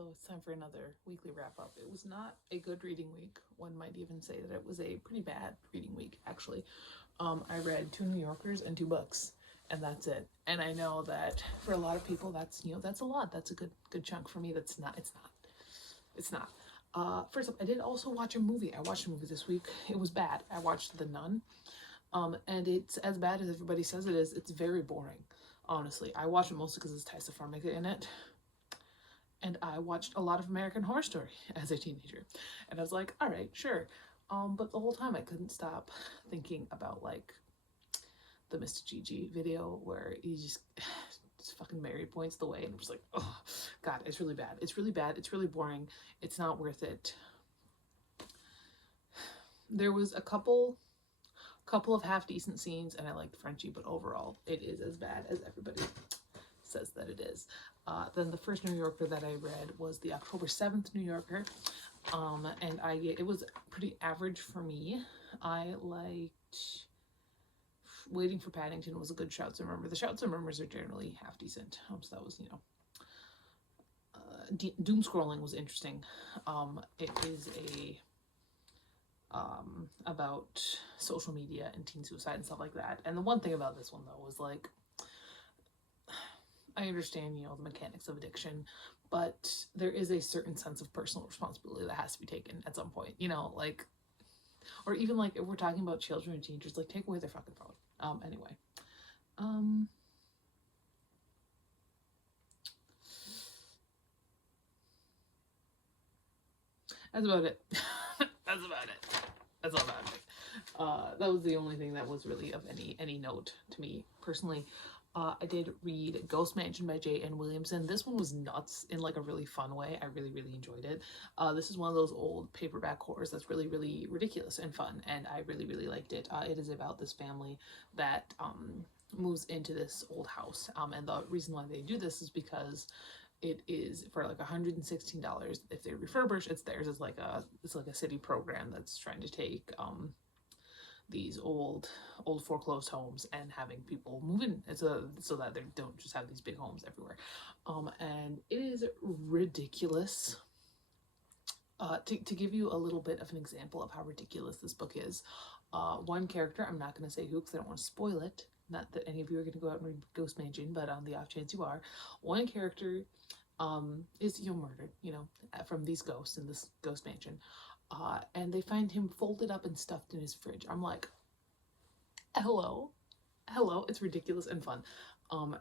Hello, it's time for another weekly wrap up. It was not a good reading week. One might even say that it was a pretty bad reading week, actually. I read 2 New Yorkers and 2 books, and that's it. And I know that for a lot of people, that's that's a lot. That's a good chunk. For me, that's not. It's not. First up, I did also watch a movie. I watched a movie this week. It was bad. I watched The Nun, and it's as bad as everybody says it is. It's very boring, honestly. I watched it mostly because it's Taissa Farmiga in it, and I watched a lot of American Horror Story as a teenager, and I was like, all right, sure. But the whole time I couldn't stop thinking about like the Mr. Gigi video where he just fucking Mary points the way, and I'm just like, oh god, it's really bad. It's really bad. It's really boring. It's not worth it. There was a couple of half decent scenes, and I liked Frenchie, but overall, it is as bad as everybody says that it is. Then the first New Yorker that I read was the October 7th New Yorker, and it was pretty average for me. I liked Waiting for Paddington was a good Shouts and Murmurs. The Shouts and Murmurs are generally half decent, so that was, doom scrolling was interesting. It is about social media and teen suicide and stuff like that. And the one thing about this one though was like, I understand, the mechanics of addiction, but there is a certain sense of personal responsibility that has to be taken at some point, like, or even like if we're talking about children and teenagers, like take away their fucking phone. Anyway. That's about it. That's about it. That's all about it. That was the only thing that was really of any note to me personally. I did read Ghost Mansion by J.N. Williamson. This one was nuts in like a really fun way. I really enjoyed it. This is one of those old paperback horrors that's really ridiculous and fun, and I really liked it. It is about this family that moves into this old house, and the reason why they do this is because it is for like $116. If they refurbish, it's theirs. It's like a city program that's trying to take these old foreclosed homes and having people move in so that they don't just have these big homes everywhere. And it is ridiculous. To give you a little bit of an example of how ridiculous this book is, one character, I'm not going to say who because I don't want to spoil it, not that any of you are going to go out and read Ghost Mansion, but on the off chance you are, one character is murdered, from these ghosts in this ghost mansion. And they find him folded up and stuffed in his fridge. I'm like, hello, it's ridiculous and fun.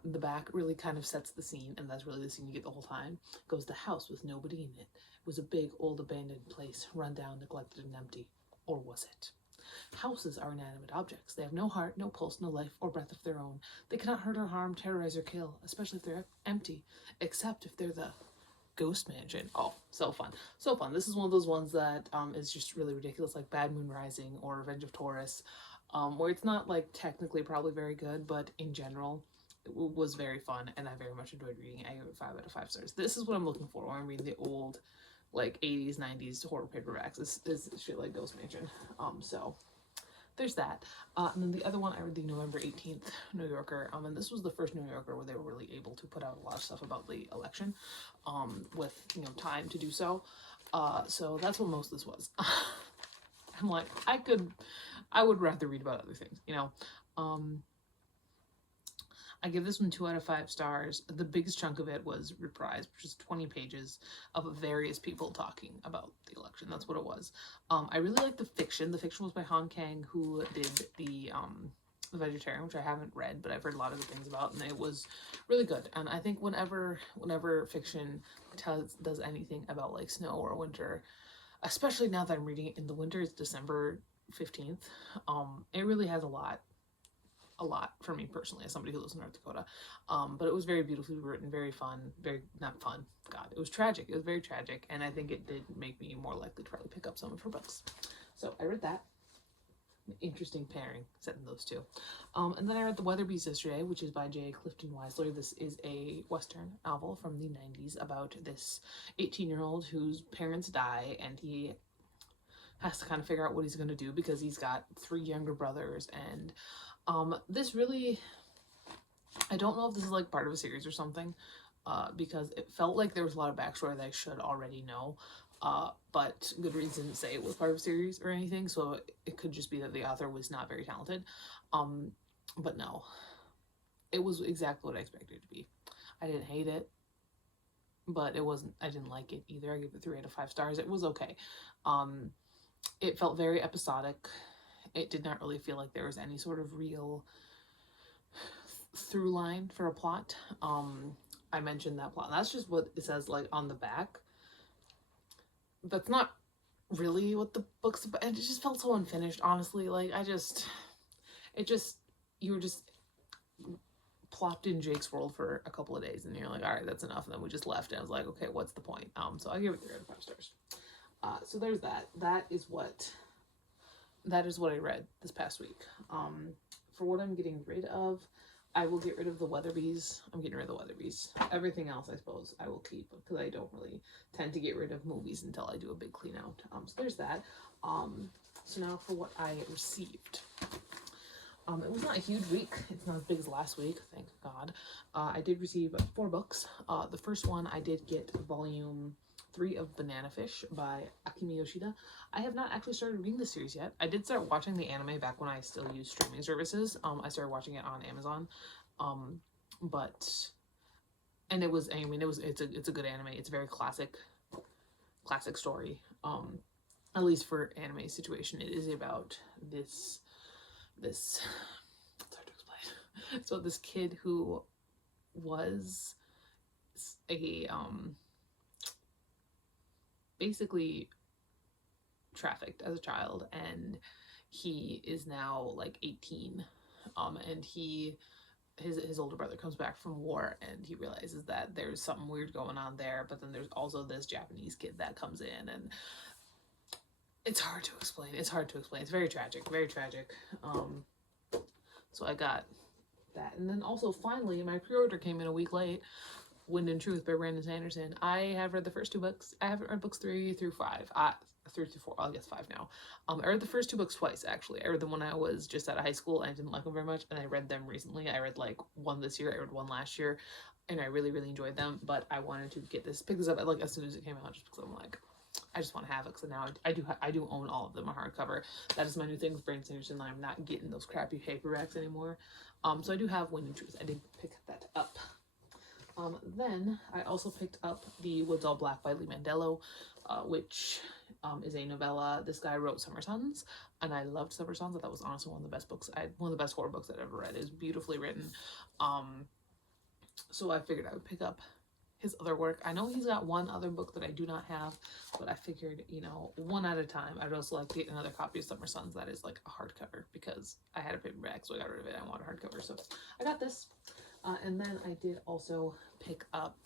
The back really kind of sets the scene, and that's really the scene you get the whole time. Goes the house with nobody in it. It was a big, old, abandoned place, run down, neglected, and empty. Or was it? Houses are inanimate objects. They have no heart, no pulse, no life or breath of their own. They cannot hurt or harm, terrorize or kill, especially if they're empty, except if they're the Ghost Mansion. Oh, so fun. So fun. This is one of those ones that is just really ridiculous, like Bad Moon Rising or Revenge of Taurus, where it's not like technically probably very good, but in general, it was very fun, and I very much enjoyed reading it. I gave it 5 out of 5 stars. This is what I'm looking for when I'm reading the old, like 80s, 90s horror paperbacks. This is shit like Ghost Mansion. So there's that. And then the other one, I read the November 18th New Yorker, and this was the first New Yorker where they were really able to put out a lot of stuff about the election, with time to do so. So that's what most of this was. I'm like, I would rather read about other things, I give this one 2 out of 5 stars. The biggest chunk of it was Reprise, which is 20 pages of various people talking about the election. That's what it was. I really like the fiction. The fiction was by Han Kang, who did the Vegetarian, which I haven't read, but I've heard a lot of good things about, and it was really good. And I think whenever fiction does anything about like snow or winter, especially now that I'm reading it in the winter, it's December 15th, it really has a lot for me personally as somebody who lives in North Dakota. But it was very beautifully written, very fun, not fun, god, it was tragic. It was very tragic, and I think it did make me more likely to probably pick up some of her books. So I read that. Interesting pairing set in those two. And then I read The Weatherbees yesterday, which is by J. Clifton Weisler. This is a Western novel from the 90s about this 18-year-old whose parents die, and he has to kind of figure out what he's going to do because he's got 3 younger brothers. And this really, I don't know if this is like part of a series or something, because it felt like there was a lot of backstory that I should already know. But Goodreads didn't say it was part of a series or anything, so it could just be that the author was not very talented. But no, it was exactly what I expected it to be. I didn't hate it, but it wasn't, I didn't like it either. I gave it 3 out of 5 stars. It was okay. It felt very episodic. It did not really feel like there was any sort of real through line for a plot. I mentioned that plot. That's just what it says like on the back. That's not really what the book's about. It just felt so unfinished, honestly. Like you were just plopped in Jake's world for a couple of days and you're like, all right, that's enough. And then we just left and I was like, okay, what's the point? So I gave it 3 out of 5 stars. So there's that. That is what I read this past week. For what I'm getting rid of, I will get rid of the Weatherbees. I'm getting rid of the Weatherbees. Everything else, I suppose, I will keep because I don't really tend to get rid of movies until I do a big clean out. So there's that. So now for what I received. It was not a huge week. It's not as big as last week, thank God. I did receive 4 books. The first one, I did get volume 3 of Banana Fish by Akimi Yoshida. I have not actually started reading the series yet. I did start watching the anime back when I still used streaming services. I started watching it on Amazon. And it was, I mean, it's a good anime. It's a very classic story. At least for anime situation, it is about this it's hard to explain. So this kid who was a basically trafficked as a child, and he is now like 18, and his older brother comes back from war and he realizes that there's something weird going on there, but then there's also this Japanese kid that comes in, and it's hard to explain. It's very tragic, so I got that. And then also finally my pre-order came in a week late, Wind and Truth by Brandon Sanderson. I have read the first 2 books. I haven't read books 3 through 5. 3 through 4, I guess 5 now. I read the first 2 books twice, actually. I read them when I was just out of high school and I didn't like them very much, and I read them recently. I read like 1 this year, I read 1 last year, and I really enjoyed them, but I wanted to pick this up like as soon as it came out, just because I'm like, I just want to have it, because now I do own all of them on hardcover. That is my new thing with Brandon Sanderson. I'm not getting those crappy paperbacks anymore. So I do have Wind and Truth. I did pick that up. Then I also picked up The Woods All Black by Lee Mandello, which is a novella. This guy wrote Summer Sons, and I loved Summer Sons. I thought it was honestly one of the best books. One of the best horror books I've ever read. It's beautifully written. So I figured I would pick up his other work. I know he's got 1 other book that I do not have, but I figured, you know, 1 at a time. I'd also like to get another copy of Summer Sons that is like a hardcover, because I had a paperback, so I got rid of it. I want a hardcover, so I got this. And then I did also pick up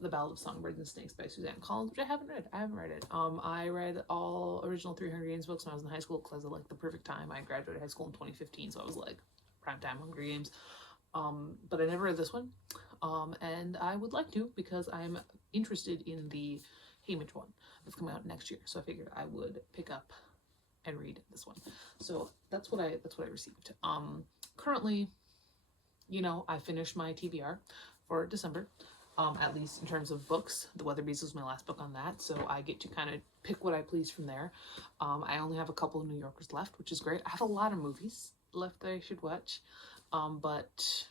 The Ballad of Songbirds and Snakes by Suzanne Collins, which I haven't read. I read all original 3 Hunger Games books when I was in high school, because I like the perfect time. I graduated high school in 2015, so I was like prime time Hunger Games. But I never read this one. And I would like to, because I'm interested in the Haymitch one that's coming out next year. So I figured I would pick up and read this one. So that's what I received. Currently, you know, I finished my TBR for December. At least in terms of books. The Weatherbees was my last book on that, so I get to kind of pick what I please from there. I only have a couple of New Yorkers left, which is great. I have a lot of movies left that I should watch, but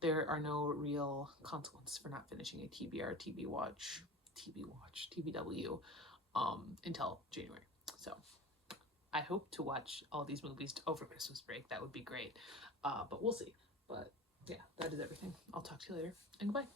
there are no real consequences for not finishing a TBR, TBW until January. So I hope to watch all these movies over Christmas break. That would be great, but we'll see. But yeah, that is everything. I'll talk to you later, and goodbye.